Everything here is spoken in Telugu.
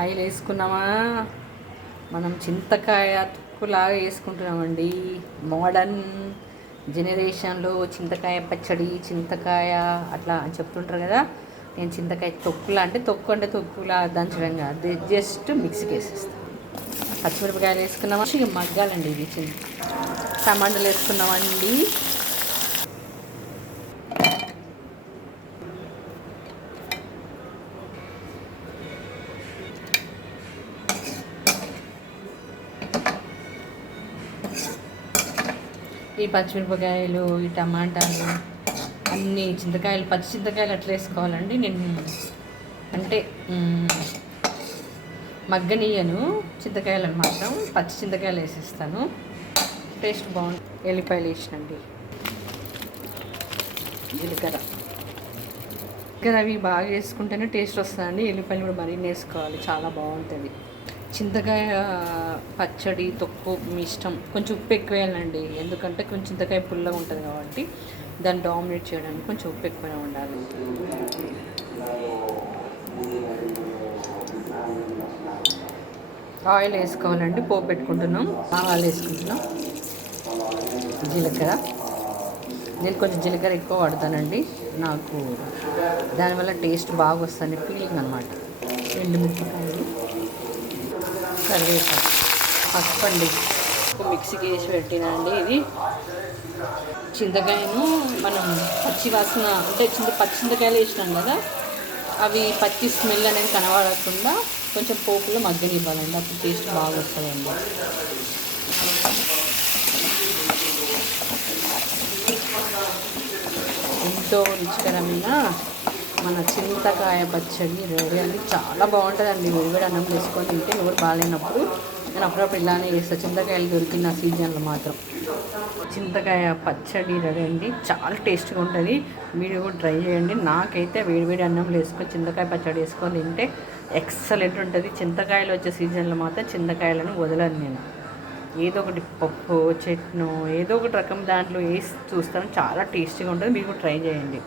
ఆయిల్ వేసుకున్నామా? మనం చింతకాయ తుక్కులాగా వేసుకుంటున్నామండి. మోడర్న్ జనరేషన్లో చింతకాయ పచ్చడి చింతకాయ అట్లా అని చెప్తుంటారు కదా. నేను చింతకాయ తొక్కులా అంటే తొక్కు అంటే తొక్కులా దంచడం కాదు. జస్ట్ మిక్సీకి వేసేస్తాను పచ్చిమిరపకాయలు వేసుకున్నామా? ఇక మగ్గాలండి ఇది. చిన్న టమాటాలు వేసుకున్నామండి. ఈ పచ్చిమిరపకాయలు ఈ టమాటాలు అన్ని చింతకాయలు పచ్చి చింతకాయలు అట్లా వేసుకోవాలండి నేను. అంటే మగ్గనీయను చింతకాయలు మాత్రం. పచ్చి చింతకాయలు వేసేస్తాను. టేస్ట్ బాగుంటుంది ఎల్లిపాయలు వేసినండి. జీలకర్ర. జీలకర్ర అవి బాగా వేసుకుంటేనే టేస్ట్ వస్తుందండి. ఎల్లిపాయలు కూడా మరీ వేసుకోవాలి. చాలా బాగుంటుంది. చింతకాయ పచ్చడి తొక్కు మీ ఇష్టం. కొంచెం ఉప్పు ఎక్కువ వేయాలండి ఎందుకంటే కొంచెం చింతకాయ పుల్లగా ఉంటుంది కాబట్టి దాన్ని డామినేట్ చేయడానికి కొంచెం ఉప్పు ఎక్కువ ఉండాలి. ఆయిల్ వేసుకోవాలండి. పోపు పెట్టుకుంటున్నాం. ఆవాలు వేసుకుంటున్నాం. జీలకర్ర. నేను కొంచెం జీలకర్ర ఎక్కువ వాడతానండి. నాకు దానివల్ల టేస్ట్ బాగా వస్తుంది. ఫీలింగ్ అనమాట రెండు మిరపకాయలు కరివేపాకు. పసుపండి మిక్సీకి వేసి పెట్టినండి ఇది. చింతకాయను మనం పచ్చి వాసన అంటే చింత పచ్చి చింతకాయలు వేసినాం కదా అవి పచ్చి స్మెల్ అనేది కనబడకుండా కొంచెం పోపులో మగ్గనివ్వాలండి. అప్పుడు టేస్ట్ బాగా వస్తుందండి ఎంతో రుచికరమైన మన చింతకాయ పచ్చడి రెడీ అండి చాలా బాగుంటుందండి. వేడివేడి అన్నం వేసుకొని తింటే నోరు బాగాలేనప్పుడు నేను అప్పుడప్పుడు ఇలానే చేస్తాను చింతకాయలు దొరికిన సీజన్లో మాత్రం. చింతకాయ పచ్చడి రెడీ అండి చాలా టేస్ట్గా ఉంటుంది. మీరు కూడా ట్రై చేయండి. నాకైతే వేడివేడి అన్నం వేసుకొని చింతకాయ పచ్చడి వేసుకొని తింటే ఎక్సలెంట్ ఉంటుంది. చింతకాయలు వచ్చే సీజన్లో మాత్రం చింతకాయలను వదలను నేను. ఏదో ఒకటి పప్పు చట్ను ఏదో ఒకటి రకం దాంట్లో వేసి చూస్తాను. చాలా టేస్టీగా ఉంటుంది. మీరు కూడా ట్రై చేయండి.